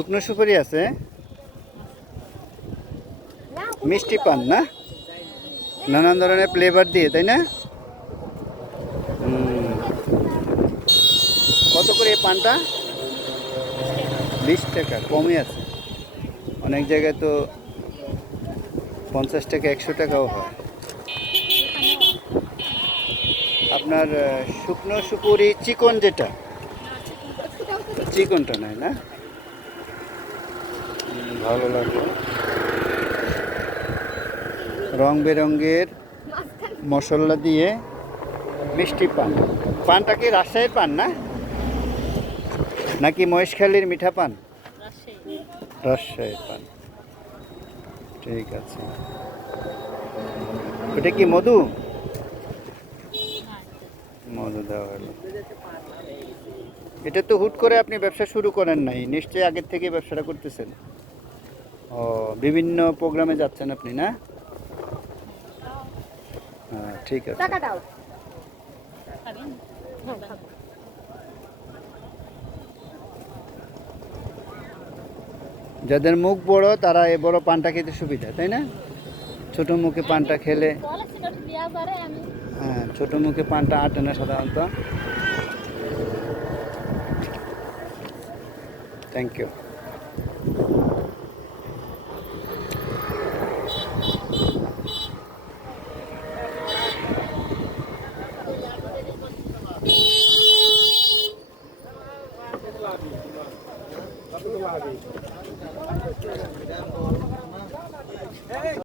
শুকনো সুপারি আছে, মিষ্টি পান না, নানান ধরনের ফ্লেভার দিয়ে, তাই না? কত করে এই পানটা? 20 টাকা, কমই আছে। অনেক জায়গায় তো 50 টাকা 100 টাকাও হয়। আপনার শুকনো সুপুরি চিকন যেটা, চিকনটা নাই না? ভালো লাগলো। রং বেরঙের মশলা দিয়ে মিষ্টি পান। পানটা কি রাজশাহীর পান না, নাকি মহেশখালীর মিঠা পান? রাজশাহীর পান, ঠিক আছে। ওটা কি মধু? মধু দেওয়া হলো। এটা তো হুট করে আপনি ব্যবসা শুরু করেন নাই, নিশ্চয়ই আগের থেকে ব্যবসাটা করতেছেন। ও, বিভিন্ন প্রোগ্রামে যাচ্ছেন আপনি না? হ্যাঁ, ঠিক আছে। যাদের মুখ বড় তারা এ বড় পানটা খেতে সুবিধা, তাই না? ছোট মুখে পানটা খেলে, হ্যাঁ, ছোট মুখে পানটা আটে না সাধারণত। Thank you.